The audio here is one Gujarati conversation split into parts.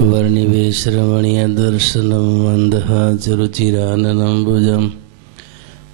वर्णिवेश्रमणीय दर्शनं मन्दहाचरुचिराननं भुजं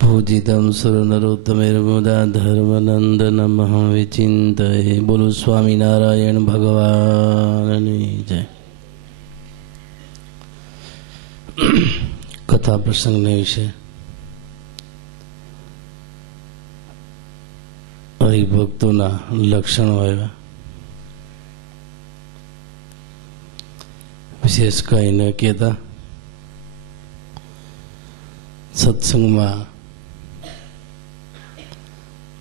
पूजितं सुरनरोत्तमैर्मुदा धर्मनन्दनमहं विचिन्तये। बोलो स्वामीनारायण भगवाननी जय। कथा प्रसंगने विषे हरिभक्तोना लक्षणों आव्या। विशेष कई न कहता सत्संग में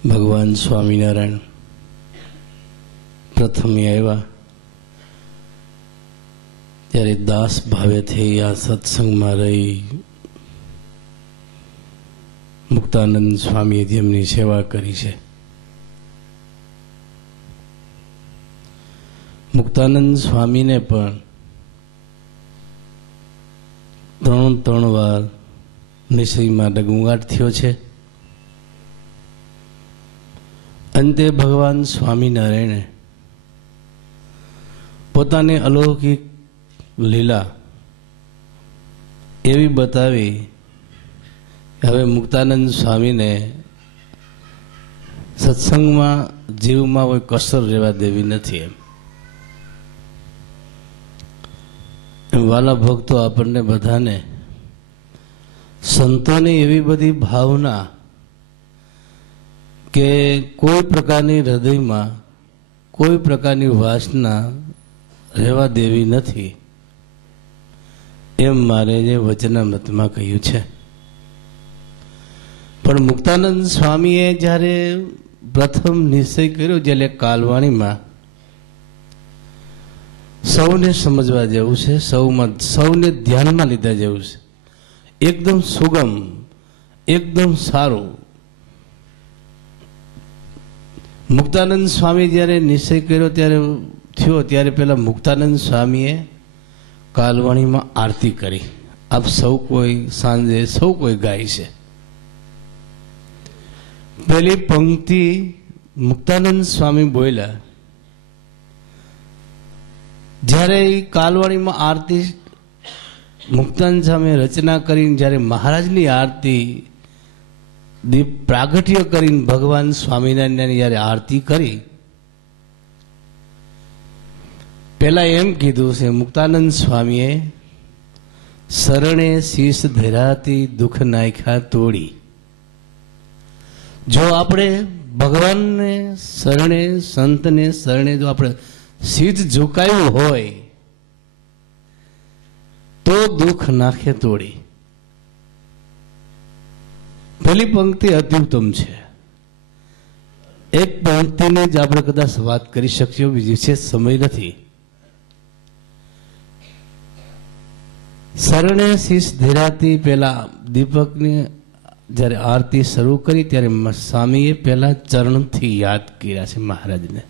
भगवान स्वामीनारायण प्रथम आव्या त्यारे दास भावे थे आ सत्संग में रही मुक्तानंद स्वामी जेमनी सेवा करी छे। मुक्तानंद स्वामी ने पण त्रण वार निश्चय में डगमगाट थयो छे। अंते भगवान स्वामीनारायण पोताने अलौकिक लीला एवी बतावी हवे मुक्तानंद स्वामी ने सत्संग में जीव में कोई कसर रेवा देवी नथी। वाला भक्तो आपने बधाने संतों ने एवी बधी भावना के कोई प्रकारनी हृदय में कोई प्रकारनी वासना रेवा देवी नथी एम मारे जे वचनामृत में कह्यु छे। पण मुक्तानंद स्वामीए ज्यारे प्रथम निश्चय कर्यो जेले कालवाणी में सौने समझवा जेवुं छे, सौने ध्यान में लीधा जेवुं छे। एकदम सुगम एकदम सारू। मुक्तानंद स्वामी ज्यारे निश्चय कर्यो त्यारे पहला मुक्तानंद स्वामीए कालवाणी में आरती करी। अब सौ कोई सांजे सौ कोई गाय छे। पहली पंक्ति मुक्तानंद स्वामी बोल्या જ્યારે કાલવાણીમાં આરતી મુક્તાનંદ સ્વામી રચના કરીને જ્યારે મહારાજની આરતી દીપ પ્રાગટ્ય કરીને ભગવાન સ્વામિનારાયણની જ્યારે આરતી કરી પહેલા એમ કીધું છે મુક્તાનંદ સ્વામીએ શરણે શીશ ધરાતી દુઃખ નાખ્યા તોડી। જો આપણે ભગવાનને શરણે સંતને શરણે જો આપણે સીધ ઝુકાયું होय तो दुख नाखे तोड़ी। पहली पंक्ति अति उत्तम है। एक पंक्ति ने ज आपणे कदाच बात करी शक्यो बीजी विशेष समय नहीं। शरणे शीश धराती पहला दीपक ने जયારે आरती शुरू करी त्यारे स्वामीए पहला चरण थी याद कर्या छे महाराज ने।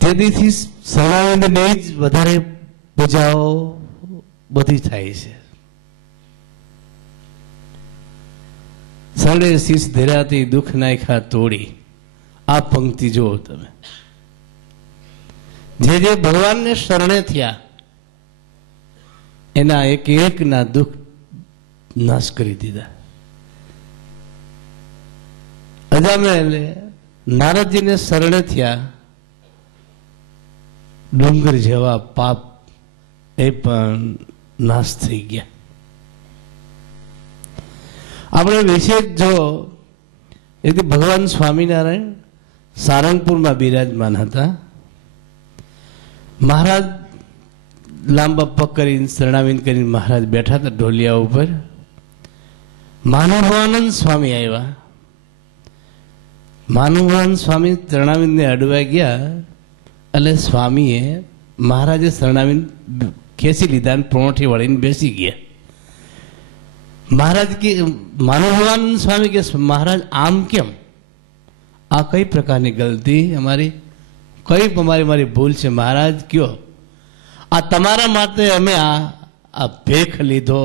तेदीथी शरणानंदने ज वधारे पूजाओ बधी थाय छे। शरणे शीश धराती दुख नाख्या तोड़ी आ पंक्ति जो तमे जे भगवान ने शरणे थया एना एक एक ना दुख नाश करी दीधा। अजामेले नारद जी ने शरणे थया डूंगर जेवा पाप ए पण नाश थई गया। આપણે વિશેષ જો એક ભગવાન સ્વામિનારાયણ સારંગપુર માં બિરાજમાન હતા। महाराज लांबा पग करीने शरणाविंद करीने महाराज बैठा था ढोलिया ऊपर। मानवानंद स्वामी आया। मानवानंद स्वामी शरणाविंद ने अडवा गया એટલે સ્વામીએ મહારાજે શરણાવીને ખેંચી લીધા અને પ્રોઠી વળીને બેસી ગયા। महाराज के मानवानंद स्वामी के महाराज आम केम आ कई प्रकार की गलती हमारी कई हमारी भूल से महाराज क्यों आ तमारा माटे अमे आ भेख लीधो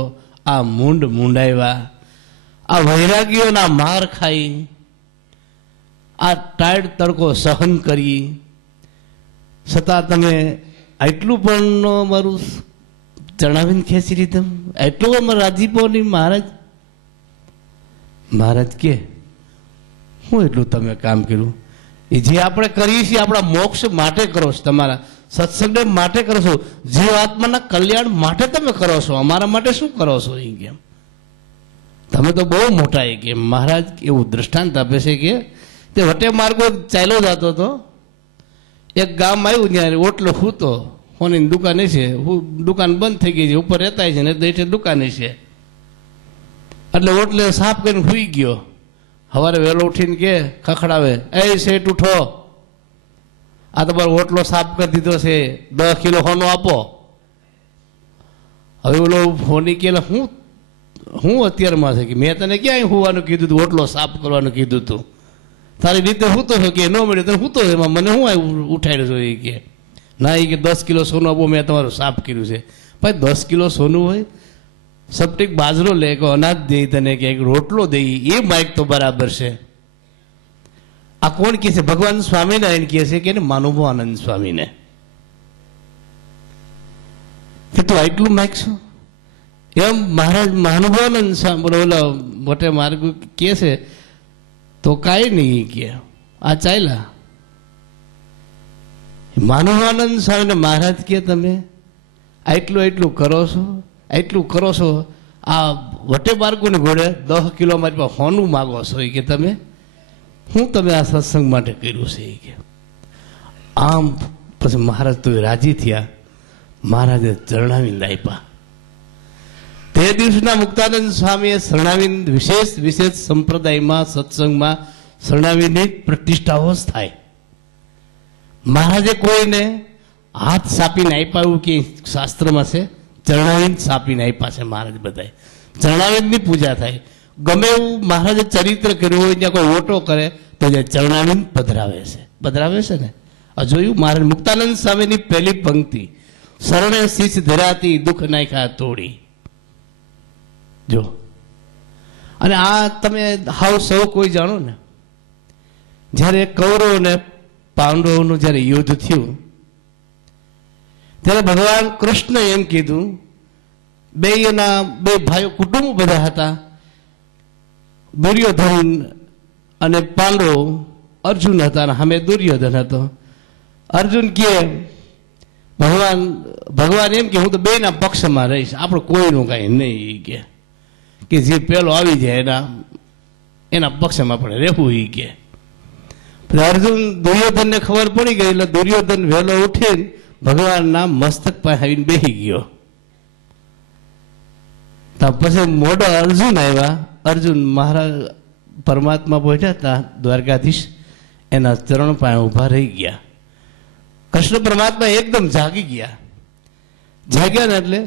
आ मूंड मूंडाव्या आ वैरागीओना मार खाई आ टायर्ड तड़को सहन करी છતાં તમે આટલું પણ અમારું ચરણાવીને ખેંચી લીધું, એટલું અમારું રાજીપો નહીં મહારાજ. મહારાજ કે હું એટલું તમે કામ કર્યું, એ જે આપણે કરીએ છીએ આપણા મોક્ષ માટે કરો છો, તમારા સત્સંગ માટે કરો છો, જીવ આત્માના કલ્યાણ માટે તમે કરો છો, અમારા માટે શું કરો છો? એ કેમ તમે તો બહુ મોટા. એ કે મહારાજ એવું દ્રષ્ટાંત આપે છે કે તે વટે માર્ગો ચાલ્યો જતો હતો, એક ગામ આવ્યું ત્યાં ઓટલો હૂતો, હોની દુકાને છે, દુકાન બંધ થઈ ગઈ છે, ઉપર રહેતા છે ને દઈઠે દુકાને છે, એટલે ઓટલે સાફ કરીને સુઈ ગયો. સવારે વહેલો ઉઠીને કે ખખડાવે, એ શેઠ ઉઠો, આ તમારો ઓટલો સાફ કરી દીધો છે, 10 કિલો હોનું આપો. હવે ઓલો હોની કે હું અત્યારમાં છે કે મેં તને ક્યાંય હોવાનું કીધું હતું, ઓટલો સાફ કરવાનું કીધું હતું, તારી રીતે હું તો કે ન મળ્યો તને હું તો એમાં મને હું ઉઠાડ્યો છું? એ કે ના, એ કે 10 કિલો સોનું આપો, મેં તમારું સાફ કર્યું છે. ભાઈ 10 કિલો સોનું હોય, સપટીક બાજરો લે કે અનાજ દે તને કે એક રોટલો દે, એ માઇક તો બરાબર છે. આ કોણ કહે છે? ભગવાન સ્વામિનારાયણ કહે છે કે માનુભાવાનંદ સ્વામીને કે તું આટલું માઇક છું? એમ મહારાજ માનુભાવાનંદ સ્વામી ઓલા મોટે માર્ગ કહે છે તો કાંઈ નહીં કે આ ચાલ્યા. માનુભાવાનંદ સ્વામીને મહારાજ કે તમે આટલું કરો છો, આટલું કરો છો, આ વટે માર્ગોને ઘોડે 10 કિલો મારી પાસે હોનું માગો છો, એ કે તમે તમે આ સત્સંગ માટે કર્યું છે? એ કે આમ પછી મહારાજ તો રાજી થયા, મહારાજે ચરણાવીને આપ્યા. તે દિવસના મુક્તાનંદ સ્વામીએ શરણાવીન વિશેષ સંપ્રદાયમાં સત્સંગમાં શરણાવીની પ્રતિષ્ઠાઓ જ થાય. મહારાજે કોઈને હાથ સાપીને આપ્યા એવું કે શાસ્ત્રમાં છે? ચરણાવીન સાપીને આપ્યા છે મહારાજ. બધાય ચરણાવીનની પૂજા થાય. ગમે એવું મહારાજે ચરિત્ર કર્યું હોય, ત્યાં કોઈ ઓટો કરે તો જે ચરણાવીન પધરાવે છે ને. આ જોયું મહારાજ મુક્તાનંદ સ્વામીની પહેલી પંક્તિ, શરણે શીશ ધરાતી દુઃખ નાખ્યા તોડી. જો, અને આ તમે હાવ સૌ કોઈ જાણો ને, જ્યારે કૌરવ અને પાંડવોનું જ્યારે યુદ્ધ થયું ત્યારે ભગવાન કૃષ્ણ એમ કીધું, બે ભાઈઓ કુટુંબ બધા હતા, દુર્યોધન અને પાંડવ, અર્જુન હતા અને સામે દુર્યોધન હતો. અર્જુન કે ભગવાન એમ કે હું તો બેના પક્ષમાં રહીશ, આપણે કોઈનું કાંઈ નહીં, કે જે પેલો આવી જાય એના પક્ષમાં આપણે રહેવું. એ કે અર્જુન દુર્યોધનને ખબર પડી ગઈ એટલે દુર્યોધન વહેલો ઉઠીને ભગવાનના મસ્તક પાસે આવીને બેસી ગયો. પછી મોડો અર્જુન આવ્યા. અર્જુન મહારાજ પરમાત્મા પહોંચ્યા હતા દ્વારકાધીશ, એના ચરણ પાસે ઉભા રહી ગયા. કૃષ્ણ પરમાત્મા એકદમ જાગી ગયા ને એટલે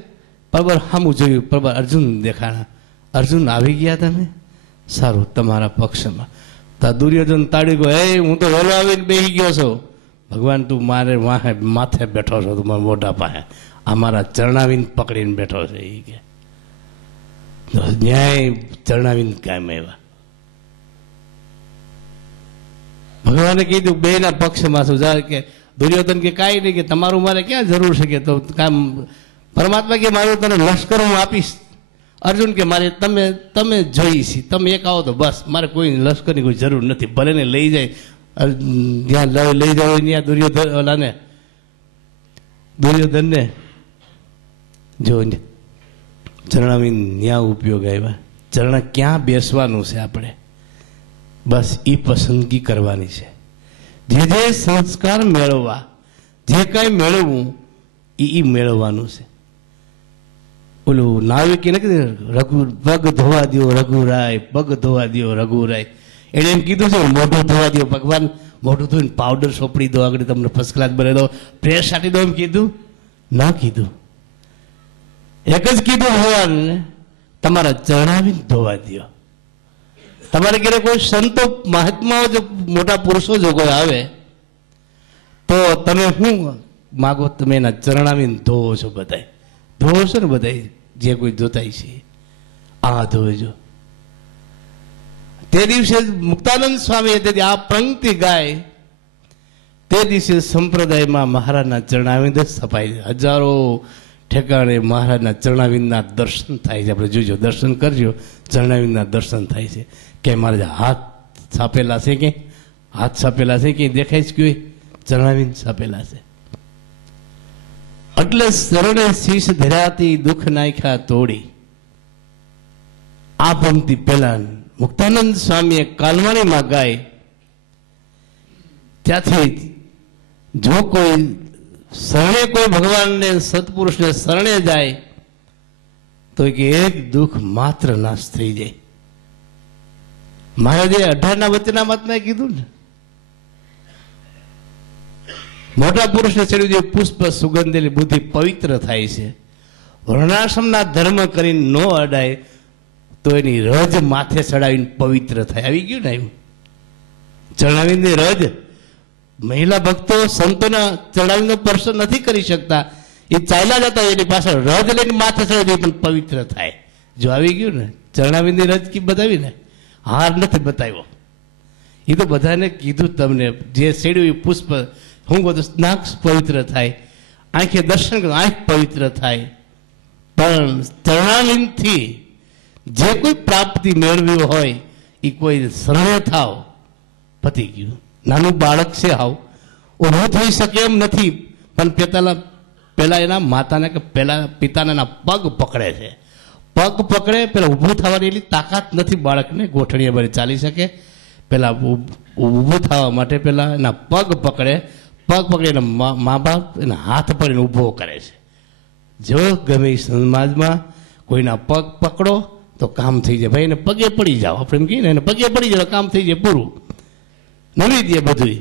બરાબર સામું જોયું, બરાબર અર્જુન દેખાણા. અર્જુન આવી ગયા તમે? સારું, તમારા પક્ષમાં. તો દુર્યોધન તાળી ગયો, એ હું તો વહેલો આવીને બેસી ગયો છું. ભગવાન તું મારે માથે બેઠો છો, તું મારા મોઢા પાસે અમારા ચરણાવીને પકડીને બેઠો છે. એ કે ન્યાય ચરણાવીને કાયમ આવ્યા. ભગવાને કીધું બે ના પક્ષમાં છું. કે દુર્યોધન કે કાંઈ નહીં, કે તમારું મારે ક્યાં જરૂર છે, કે તો કામ પરમાત્મા કે મારું તને લશ્કર હું આપીશ. અર્જુન કે મારે તમે જોઈશ, તમે એક આવો તો બસ, મારે કોઈ લશ્કરની કોઈ જરૂર નથી. ભલે ને લઈ જાય, જ્યાં લઈ જાવ ત્યાં દુર્યોધનને જો ચરણાવીન ન્યા ઉપયોગ આવ્યા. ચરણ ક્યાં બેસવાનું છે આપણે, બસ એ પસંદગી કરવાની છે. જે સંસ્કાર મેળવવા, જે કાંઈ મેળવવું એ મેળવવાનું છે. ઓલું નાવિક એને કીધું, પગ ધોવા દો રઘુરાય, પગ ધોવા દો રઘુરાય. એને એમ કીધું છે મોઢું ધોવા દો ભગવાન, મોઢું ધોઈને પાવડર સોંપડી દો, આગળ તમને ફર્સ્ટ ક્લાસ બનાવી દો, પ્રેસ છાંટી દો, એમ કીધું ના? કીધું એક જ કીધું, ભગવાનને તમારા ચરણાવીને ધોવા દો. તમારે ઘરે કોઈ સંતો મહાત્માઓ, જો મોટા પુરુષો જો કોઈ આવે તો તમે શું માગો? તમે એના ચરણાવીને ધોવો છો. બધાય ધોવો છો ને? બધાય જે કોઈ ધોતાય છે આ ધોજો. તે દિવસે મુક્તાનંદ સ્વામી આ પંક્તિ ગાય તે દિવસે સંપ્રદાયમાં મહારાજના ચરણાવિંદ સ્થપાય છે. હજારો ઠેકાણે મહારાજના ચરણાવિંદના દર્શન થાય છે. આપણે જોજો, દર્શન કરજો, ચરણાવિંદના દર્શન થાય છે. કે મહારાજ હાથ છાપેલા છે, કે હાથ છાપેલા છે, કે દેખાય છે કે ચરણાવિંદ છાપેલા છે. એટલે શરણે શીશ ધરાતી દુઃખ નાખ્યા તોડી. આ પંક્તિ પહેલા મુક્તાનંદ સ્વામીએ કાલવાણીમાં ગાય. ત્યાંથી જો કોઈ શરણે કોઈ ભગવાનને સત્પુરુષને શરણે જાય તો કે એક દુઃખ માત્ર નાશ થઈ જાય. મહારાજે 18ના વચનામૃતમાં કીધું ને, મોટા પુરુષને ચડ્યું જે પુષ્પ સુગંધેલી બુદ્ધિ પવિત્ર થાય છે. વર્ણાશ્રમના ધર્મ કરીને ન અડાય તો એની રજ માથે ચડાવીને પવિત્ર થાય. આવી ગયું ને એમ ચરણાવિંદની રજ. મહિલા ભક્તો સંતોના ચરણાવિંદનો સ્પર્શ નથી કરી શકતા, એ ચાલ્યા જતા એની પાછળ રજ લઈને માથે ચડાવી પણ પવિત્ર થાય. જો આવી ગયું ને ચરણાવિંદની રજ કી બતાવી ને, હાર નથી બતાવ્યો. એ તો બધાને કીધું તમને, જે સેડ્યું એ પુષ્પ હું બધું નાક પવિત્ર થાય, આંખે દર્શન કરો આંખ પવિત્ર થાય. પણ ચરણાવિંદથી જે કોઈ પ્રાપ્તિ મેળવી હોય એ કોઈ શરણે થાવ પતી ગયું. નાનું બાળક છે, હાવ ઊભું થઈ શકે એમ નથી, પણ પેલા એના માતાને કે પેલા પિતાના એના પગ પકડે છે. પગ પકડે, પેલા ઊભું થવાની એટલી તાકાત નથી બાળકને, ગોઠણીએ ભરી ચાલી શકે. પેલા ઊભું થવા માટે પેલા એના પગ પકડે, પગ પકડી એના મા બાપ એના હાથ પડીને ઊભો કરે છે. જો ગમે સમાજમાં કોઈના પગ પકડો તો કામ થઈ જાય. ભાઈ એને પગે પડી જાઓ, આપણે એમ કહીએ ને, એને પગે પડી જાઓ કામ થઈ જાય, પૂરું, નવી દે બધું.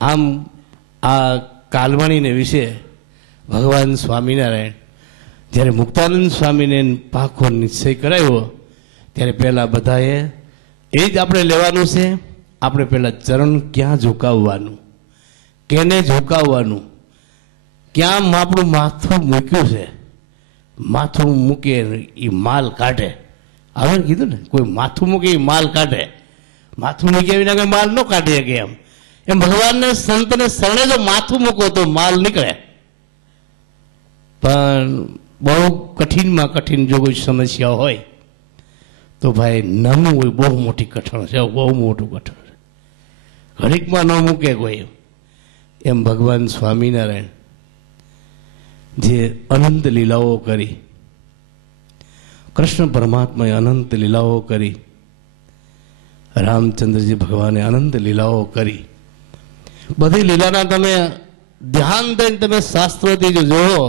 આમ આ કાલવાણીને વિશે ભગવાન સ્વામિનારાયણ જ્યારે મુક્તાનંદ સ્વામીને પાકો નિશ્ચય કરાવ્યો ત્યારે પહેલાં બધાએ એ જ આપણે લેવાનું છે. આપણે પહેલાં ચરણ ક્યાં ઝુકાવવાનું, કેને ઝુકાવવાનું, ક્યાં આપણું માથું મૂક્યું છે. માથું મૂકે એ માલ કાઢે. હવે કીધું ને, કોઈ માથું મૂકે એ માલ કાઢે. માથું મૂક્યા વિના કોઈ માલ ન કાઢી શકે. એમ ભગવાનને સંતને શરણે જો માથું મૂકો તો માલ નીકળે. પણ બહુ કઠિનમાં કઠિન જો કોઈ સમસ્યા હોય તો ભાઈ નાનું હોય, બહુ મોટી કઠણ છે, બહુ મોટું કઠણ છે, ઘડીકમાં ન મૂકે કોઈ. એમ ભગવાન સ્વામિનારાયણ જે અનંત લીલાઓ કરી, કૃષ્ણ પરમાત્માએ અનંત લીલાઓ કરી, રામચંદ્રજી ભગવાને અનંત લીલાઓ કરી. બધી લીલાના તમે ધ્યાન દઈને તમે શાસ્ત્રોથી જો જોવો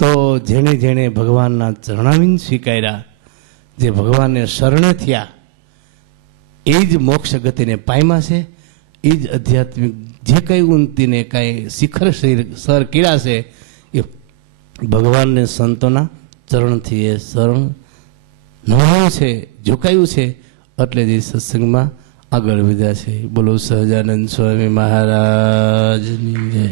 તો જેણે જેણે ભગવાનના ચરણાવિંદ સ્વીકાર્યા, જે ભગવાનને શરણે થયા, એ જ મોક્ષ ગતિને પામ્યા છે. એ જ આધ્યાત્મિક જે કંઈ ઉન્નતિને કાંઈ શિખર સર કર્યા છે એ ભગવાનને સંતોના ચરણથી એ શરણ નવાયું છે, ઝુકાયું છે. એટલે જે સત્સંગમાં આગળ વધ્યા છે. બોલો સહજાનંદ સ્વામી મહારાજની જય.